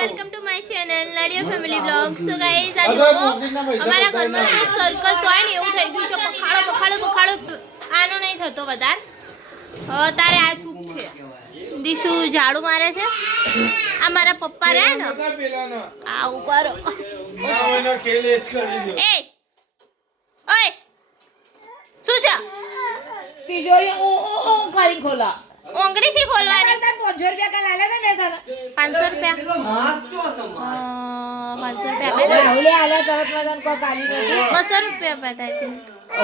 Welcome to my channel Nadiya family blog. So guys આ જો અમારા ઘરમાં તો સર્કસ હોય ને એવું થઈ ગયું છે. પખાડો આનો નહીં થતો વધારે. તારે આ થૂક છે. દીસુ ઝાડુ મારે છે. આ મારા પપ્પા રહ્યા ને આ ઉપર એ ઓય શું છે તિજોરી ઓ કરી ખોલા ઓંગળી થી ખોલવાની. 500 રૂપિયા કાલ આલે ને મેં તને 500 રૂપિયા માસ ચો સમાસ 500 રૂપિયા આપે ઓલે આલે તરત મગન કો કાલી ને 200 રૂપિયા આપે થાય છે.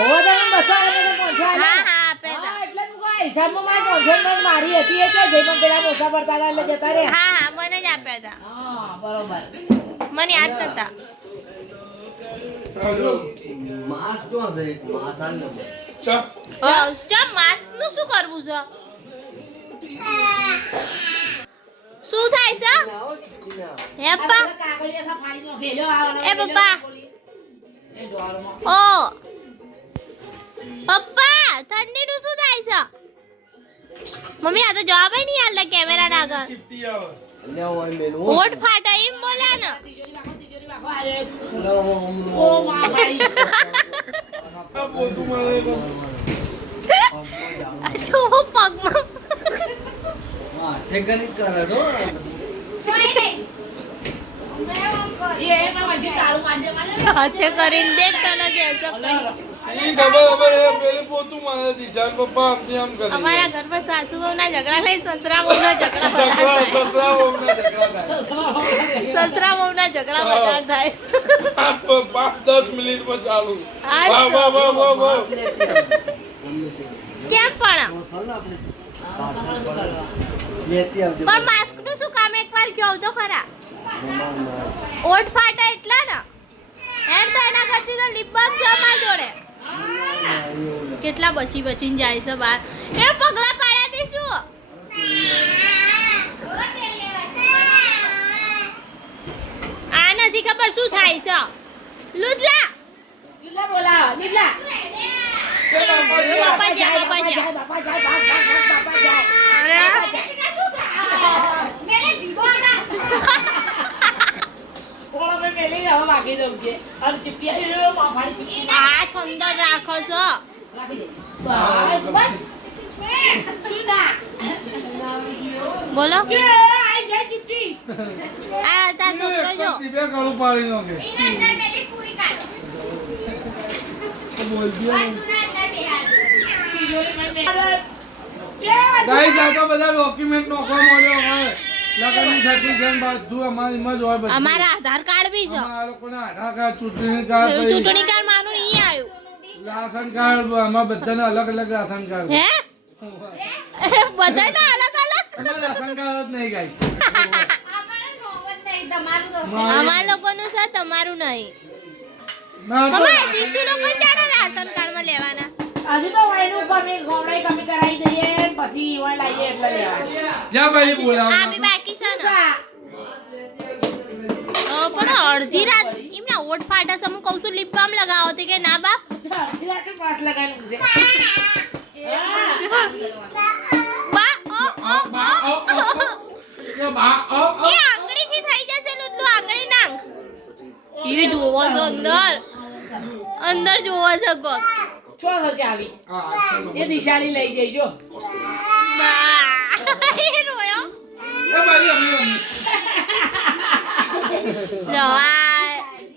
ઓ તને 200 આલે તો 500 આલે હા આપે હા એટલે તું કો હિસાબમાં માર 500 નોટ મારી હતી એ છે જે પણ પેલા મોસા પડતા હતા એટલે જતા રે. હા મને જ આપ્યા હતા. હા બરોબર મને યાદ નતા. માસ જો છે માસ આલ લે ચા માસ્ક નું શું કરવું છે? શું થાય છે હે પપ્પા? કાગળિયા ફાડી નો ખેલો આવવાનો એ પપ્પા એ ડોરમાં ઓ પપ્પા ઠંડી નું શું થાય છે? મમ્મી આ તો જવાબ નહીં આલે કેમેરા ના આગળ. લે ઓય મેલું ઓટ ફાટા એમ બોલ્યા ને. તિજોરી વાખો આલે લે ઓ માં ભાઈ જો પગમાં હા ઠેકની કરે છો એ એમાં વચ્ચે તાળું મારજે મારે હાથે કરીને દે તને કે અમારા ઘરમાં સાસુ બહુ ના ઝઘડા લઈ સસરા બહુ ના ઝઘડા સસરા બહુ ના ઝઘડા વધારે થાય. 5-10 મિનિટમાં ચાલુ. આ વાહ વાહ વાહ વાહ વાહ. કેમ પણ લેતી આવજો પણ માસ્ક નું શું કામ એકવાર કહો તો ખરા. ઓટ ફાટા એટલા ને એમ તો એના કરતી તો લિપ બામ છે અમારી જોડે. કેટલા બચીને જાય છે બહાર. એ પગલા પાડ્યા દઈશું. આ નથી ખબર શું થાય છે. લુદલા લીલા બોલા લીલા બાપા જાય બાપા જાય બાપા જાય ઓળો મે મેલી હવે વાગી દઉં છે અને ચીપિયા માં ફાડી ચીપી આ અંદર રાખો છો. રાખી દે બસ સુના બોલો કે આઈ જાય ચીપી આ તા છોકરો જો બે કાળું પાડી નાખે. તિજોરી માં મે ગાઈસ આ તો બધા ડોક્યુમેન્ટ નોખવા મળ્યો હવે. લગનની સર્ટિફિકેટ બધું અમારીમાં જ હોય બધું. અમારા આધાર કાર્ડ બી છે. અમારા લોકોના આધાર કાર્ડ, ચૂંટણી કાર્ડ, પછી ચૂંટણી કાર્ડ મારું નહીં આવ્યું. રાશન કાર્ડ, આમાં બધાના અલગ અલગ રાશન કાર્ડ હે છે. બધાના અલગ અલગ. અમારે રાશન કાર્ડ જ નહીં ગાઈસ. અમારા લોકોનું છે તમારું નહીં. ના તો અમારે દીકરી લોકો ક્યારે રાશન કાર્ડમાં લેવાના? હજુ તો વાયનું કમી ગોમડાઈ કમી કરાવી દઈએ પછી વાય લાવીએ એટલે લેવા જા ભાઈ બોલાવો. આ બી બાકી છે ને. પણ અડધી રાત એમના ઓટ ફાટા છે. હું કહું છું લિપ બામ લગાવો તો કે ના બાપ. પાસ લગાવી છે બા ઓ ઓ ઓ કે બા ઓ એ આંગળીથી થઈ જશે લુદલું આંગળી નાખ. એ જોવો છો અંદર જોવો છો કોક. છો આવી હા એ દિશાની લઈ જઈ જો બા એ રોયો. એ ભાઈ અમે લો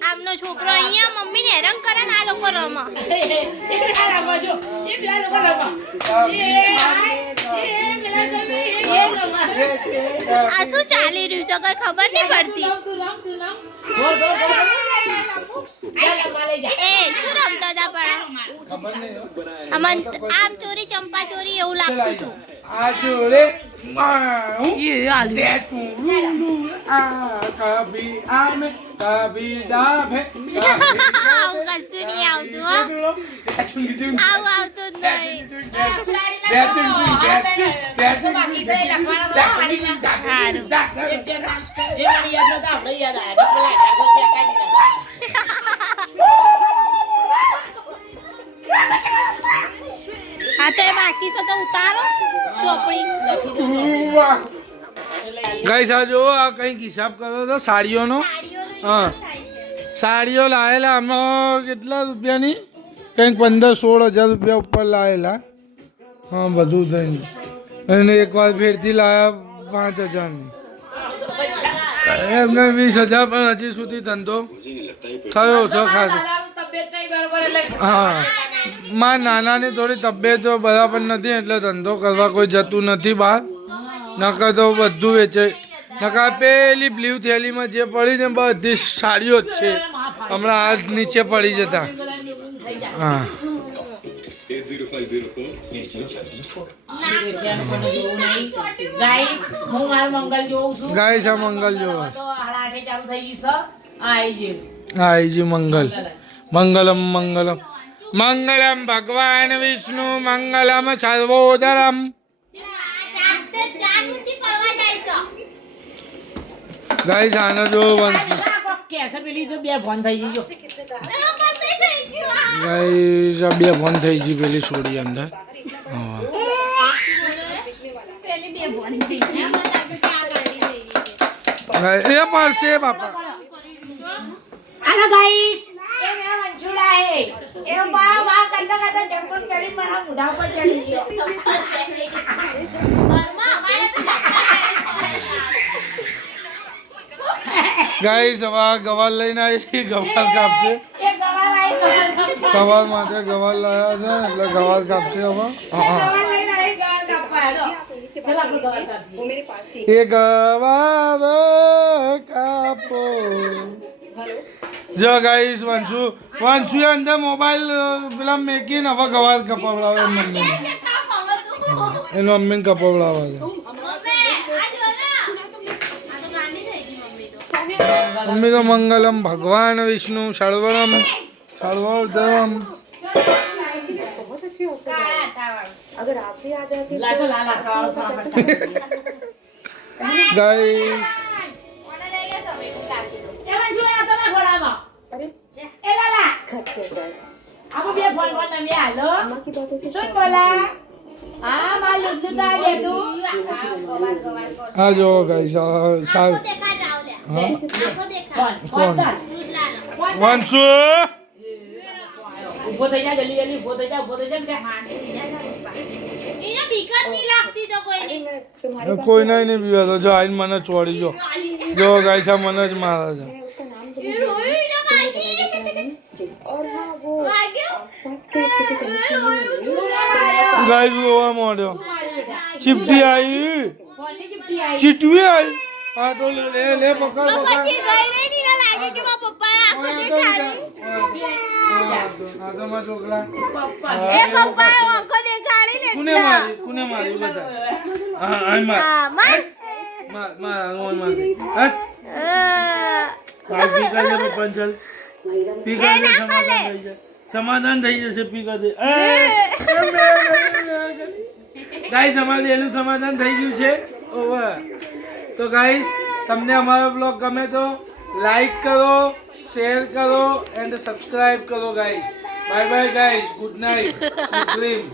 આમનો છોકરો અહીંયા મમ્મીને હેરાન કરે ને આ લોકો રમે. આ શું ચાલી રહ્યું છે કઈ ખબર નહીં પડતી. એ શું રમતા હતા પણ ખબર નહીં હો. આમ ચોરી ચંપા ચોરી એવું લાગતું હતું. આ જોડે માઉ તે ચુરુ આ કભી આમે કભી ડાભે આવું કશું નહીં આવતું હો. આવું આવતું જ હા તો એ બાકી છે તો ઉતારો ચોપડી. લખી દો ગાઈસ આ જો આ કંઈક હિસાબ કરો તો સાડીઓનો હા સાડીઓ લાવેલા આમાં કેટલા રૂપિયાની કંઈક 15-16 હજાર રૂપિયા ઉપર લાવેલા હા બધું થઈને અને એકવાર ફેરથી લાવ્યા 5000ની એમને 20,000 પણ હજી સુધી ધંધો થયો છે ખાસ હા માં નાનાની થોડી તબિયત બરાબર નથી એટલે ધંધો કરવા કોઈ જતું નથી બહાર નકર તો બધું વેચે નકર પેલી બ્લુ થેલીમાં જે પડી ને બધી સાડીઓ જ છે હમણાં આ નીચે પડી જતા હા ગાઈસ આ મંગલ જોવા હા જી મંગલ મંગલમ મંગલમ મંગલમ ભગવાન વિષ્ણુ મંગલમ સર્વોદરમ ગાઈસ આનો જો વંશી ગાઈસ આ બે ફોન થઈ ગઈ પેલી છોડી અંદર હા ગાઈસ એ પડશે બાપા हेलो गाइस ये मेरा मंचूड़ा है ये वाह करता करता झटपट मेरी मारा मुढ़ा पर चढ़ गया ગાઈસ હવે ગવાલ લઈને આવી ગવાલ કાપશે ये गवार आई गवार कापा સવાર માટે ગવાલ લાવ્યા છે એટલે ગવાલ કાપશે હવે હા गवार नहीं आई गवार कापा है चलो आप गवार कापिए એ ગવાલ કાપો જો ગાઈસ વંશુ અંદર મોબાઈલ પેલા મેકીને હવે ગવાલ કપાવડાવે મમ્મી એનો મમ્મીને કપાવડાવે છે મમ્મી તો મંગલમ ભગવાન વિષ્ણુ સર્વરમ સર્વોદરમ लाला लाला कालो थोड़ा पड़ता ગાઈસ ये मंचू आ तो मैं घोड़ा में अरे ए लाला आपको भी फोन फोन में हेलो सुन बोला हां माल लुटा दे तू આ જો ગાઈસ સાવ कौन વંશુ ઉભો થઈ જા જલ્દી જલ્દી ઉભો થઈ જા કે એને બીકત નહીં લાગતી તો કોઈને કોઈ નહીં બીવા તો જો આઈને મને ચોડી જો ગાઈસ આ મને જ મારે છે એ રોઈ ને વાગી ગાઈસ રોવા માંડ્યો ચીપટી આવી કોની ચિપટી आई ચીટવી આવી હા તો લે લે પકડ પછી ગઈ રહી ને લાગે કે મારા પપ્પાએ આખો દેખાડી આ તો મારા છોકરા એ પપ્પાએ આખો દેખાડી ને કુને મારી બતા હા આઈ માર હા માર માર હટ આ પીકા દે પંચલ પીકા દે સમાધાન થઈ જશે પીકા દે ગાઈસ અમારે એનું સમાધાન થઈ ગયું છે ઓવર તો ગાઈસ તમને અમારો બ્લોગ ગમે તો લાઈક કરો શેર કરો એન્ડ સબસ્ક્રાઇબ કરો guys bye bye guys good night sweet dream